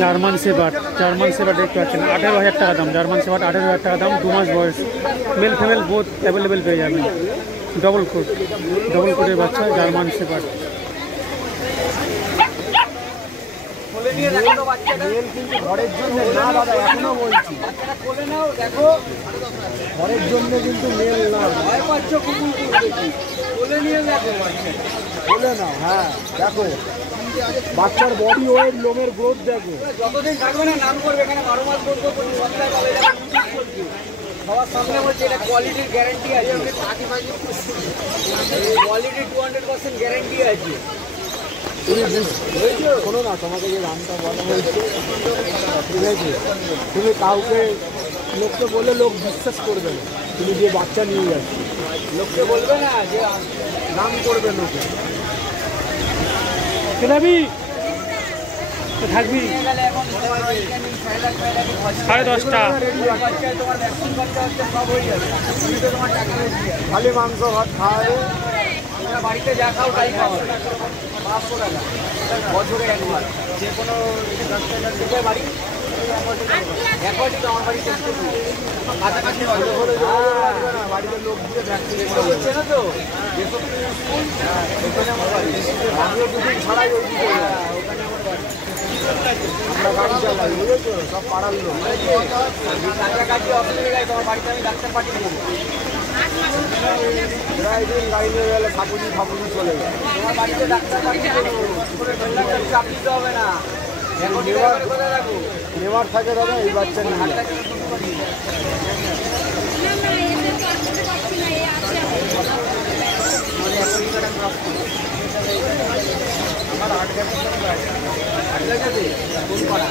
German shepherd দেখতে পাচ্ছেন 18,000 টাকা দাম। জার্মান সেপার্ড 18,000 টাকা দাম, 2 মাস বয়স, মেল ফিমেল বোথ অ্যাভেলেবেল পেয়ে যাবেন। ডবল কোটের বাচ্চা জার্মান সেপার্ড। কিন্তু ঘরের জন্য না দাদা, এখনো বলছি ঘরের জন্য কিন্তু মেল না, বলে না। হ্যাঁ দেখো বাচ্চার বডি ওয়েট, লোমের গ্রোথ দেখো। যতদিন থাকবে না নাম করবে, এখানে 12 মাস বলবো, সপ্তাহে পাবে সবার সামনে বলছে এটা কোয়ালিটির গ্যারান্টি আছে। কোয়ালিটি 200% গ্যারান্টি আছে। তুমি শোনো না, তোমাকে যে দামটা বলা হয়েছে ঠিক আছে, তুমি কাউকে লোককে বলে লোক বিশ্বাস করবে না। তুমি যে বাচ্চা নিয়ে যাচ্ছ লোককে বলবে না যে দাম করবে লোকে। কেনাবি থাকবি 10:30টা। তোমার ভ্যাকসিন খরচা হচ্ছে, সব হয়ে যাবে। তোমার টাকা খালি মাংস ভাত খাওয়াবে, তোমরা বাড়িতে যা খাও তাই খাওয়া 500 টাকা বছরে একবার। যে কোনো বাড়ি একবারই আমার বাড়িতে কাছাকাছি বাড়িতে লোক দিয়ে ভ্যাকসিন হচ্ছে না তো। আমিও দুদিন ছাড়াই ওই দিকে আমরা গাড়ি চালাই, বুঝেছো, সব পাড়ার লোক। কাছাকাছি অসুবিধায় তোমার বাড়িতে আমি ডাক্তার পাঠিয়ে দেবো। প্রায় দিন গাড়ি নিয়ে গেলে ফাঁপুনি চলে যায়। তোমার বাড়িতে ডাক্তার পাঠিয়ে দেবো, চাপ দিতে হবে না। নেওয়ার থাকে দাদা এই বাচ্চা নিয়ে। আমার 8 গেছে, কোন পাড়া?